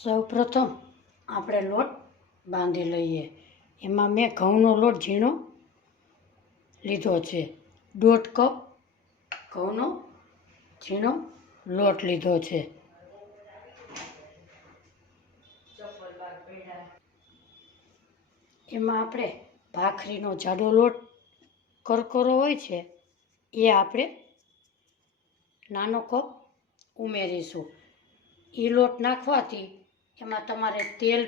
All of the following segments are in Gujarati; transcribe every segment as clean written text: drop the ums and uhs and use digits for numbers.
સૌપ્રથમ આપણે લોટ બાંધી લઈએ। એમાં મેં ઘઉંનો લોટ ઝીણો લીધો છે। 1.5 કપ ઘઉંનો ઝીણો લોટ લીધો છે। એમાં આપણે ભાખરીનો જાડો લોટ કરકરો હોય છે એ આપણે નાનો કપ ઉમેરીશું। એ લોટ નાખવાથી એમાં તમારે તેલ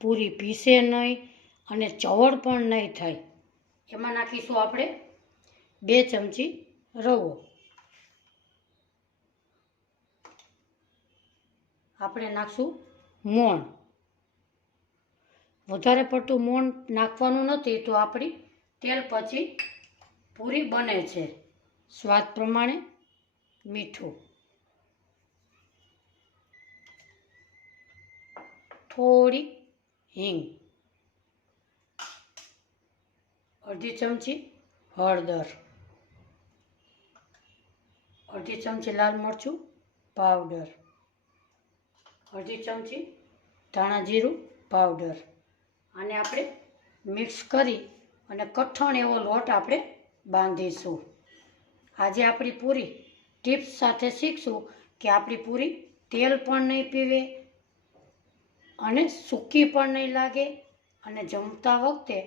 પૂરી પીસે નહીં અને ચવડ પણ નહીં થાય। એમાં નાખીશું આપણે 2 ચમચી રવો। આપણે નાખશું મોણ। વધારે પડતું મોણ નાખવાનું નથી તો આપણી તેલ પછી પૂરી બને છે। સ્વાદ પ્રમાણે મીઠું, થોડી હિંગ, અડધી ચમચી હળદર, અડધી ચમચી લાલ મરચું પાવડર, અડધી ચમચી ધાણા જીરું પાવડર। આને આપણે મિક્સ કરી અને કઠણ એવો લોટ આપણે બાંધીશું। આજે આપણી પૂરી ટિપ્સ સાથે શીખશું કે આપણી પૂરી તેલ પણ નહીં પીવે અને સૂકી પણ નહીં લાગે અને જમતા વખતે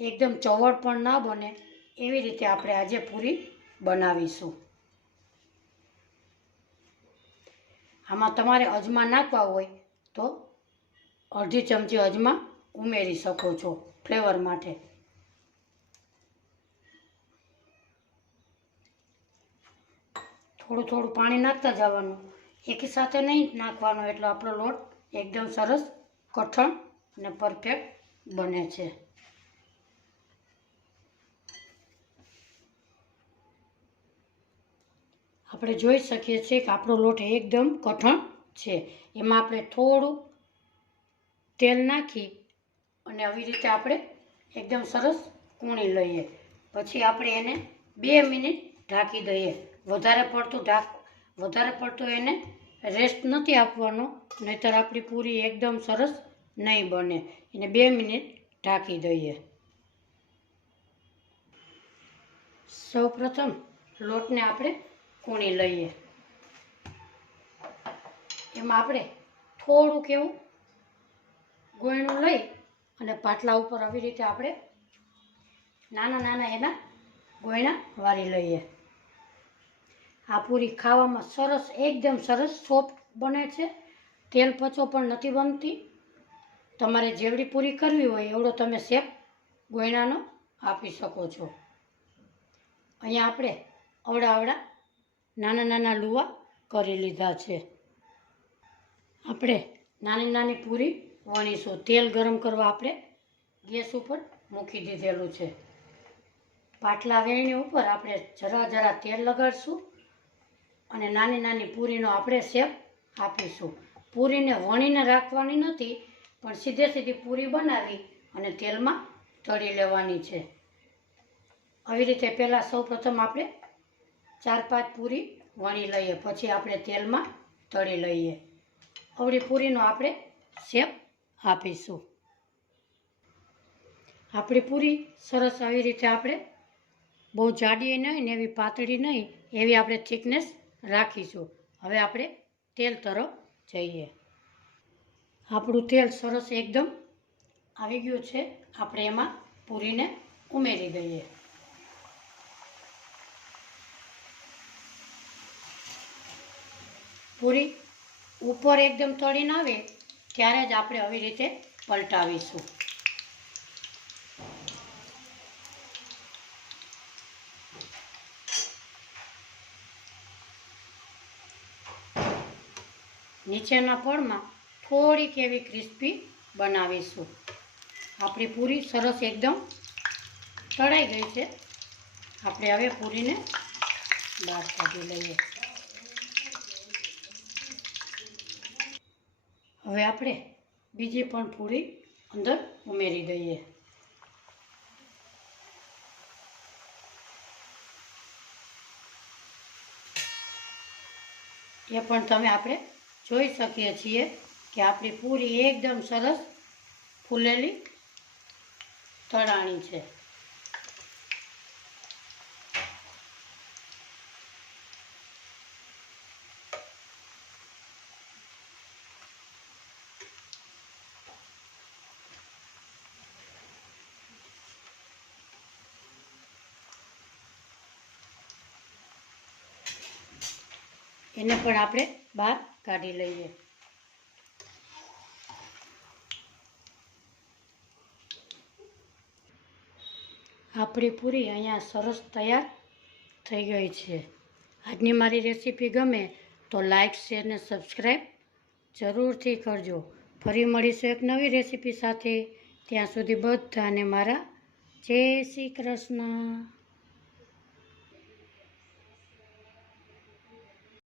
એકદમ ચવડ પણ ના બને એવી રીતે આપણે આજે પૂરી બનાવીશું। આમાં તમારે અજમા નાખવા હોય તો અડધી ચમચી અજમા ઉમેરી શકો છો ફ્લેવર માટે। થોડું થોડું પાણી નાખતા જવાનું, એકી સાથે નહીં નાખવાનું, એટલે આપણો લોટ એકદમ સરસ કઠણ અને પરફેક્ટ બને છે। આપણે જોઈ શકીએ છીએ કે આપણો લોટ એકદમ કઠણ છે। એમાં આપણે થોડું તેલ નાખી અને આવી રીતે આપણે એકદમ સરસ કૂણી લઈએ। પછી આપણે એને 2 મિનિટ ઢાંકી દઈએ। વધારે પડતું એને રેસ્ટ નથી આપવાનો, નહીંતર આપણી પૂરી એકદમ સરસ નહીં બને। એને 2 મિનિટ ઢાંકી દઈએ। સૌપ્રથમ લોટને આપણે કૂણી લઈએ। એમાં આપણે થોડુંક એવું ગોયણું લઈ અને પાટલા ઉપર આવી રીતે આપણે નાના નાના એના ગોયણા વાળી લઈએ। આ પૂરી ખાવામાં સરસ એકદમ સરસ સોફ્ટ બને છે। તેલ પચો પણ નથી બનતી। તમારે જેવડી પૂરી કરવી હોય એવડો તમે શેપ ગોયણાનો આપી શકો છો। અહીંયા આપણે અવડા નાના નાના લુવા કરી લીધા છે। આપણે નાની નાની પૂરી વણીશું। તેલ ગરમ કરવા આપણે ગેસ ઉપર મૂકી દીધેલું છે। પાટલા વેણની ઉપર આપણે જરા તેલ લગાડશું અને નાની નાની પૂરીનો આપણે શેપ આપીશું। પૂરીને વણીને રાખવાની નથી, પણ સીધી પૂરી બનાવી અને તેલમાં તળી લેવાની છે। આવી રીતે પહેલાં સૌપ્રથમ આપણે 4-5 પૂરી વણી લઈએ, પછી આપણે તેલમાં તળી લઈએ। આવડી પૂરીનો આપણે શેપ આપીશું। આપણી પૂરી સરસ આવી રીતે આપણે બહુ જાડી નહીં ને એવી પાતળી નહીં, એવી આપણે થિકનેસ રાખીશું। હવે આપણે તેલ તરફ જઈએ। આપણું તેલ સરસ એકદમ આવી ગયું છે। આપણે એમાં પૂરીને ઉમેરી દઈએ। પૂરી ઉપર એકદમ તળીને આવે ત્યારે જ આપણે આવી રીતે પલટાવીશું। નીચેના પડમાં થોડીક એવી ક્રિસ્પી બનાવીશું। આપણી પૂરી સરસ એકદમ તળાઈ ગઈ છે। આપણે હવે પૂરીને બહાર કાઢી લઈએ। હવે આપણે બીજી પણ પૂરી અંદર ઉમેરી દઈએ। એ પણ તમે આપણે જોઈ શકીએ છીએ કે આપણી પૂરી એકદમ સરસ ફૂલેલી તળાણી છે. એને પણ આપણે બહાર કાઢી લઈએ. આપણી પૂરી અહીંયા સરસ તૈયાર થઈ ગઈ છે. આજની મારી રેસીપી ગમે તો લાઈક, શેર ને સબસ્ક્રાઈબ જરૂરથી કરજો. ફરી મળીશું એક નવી રેસીપી સાથે. ત્યાં સુધી બધાને મારા જય શ્રી કૃષ્ણ.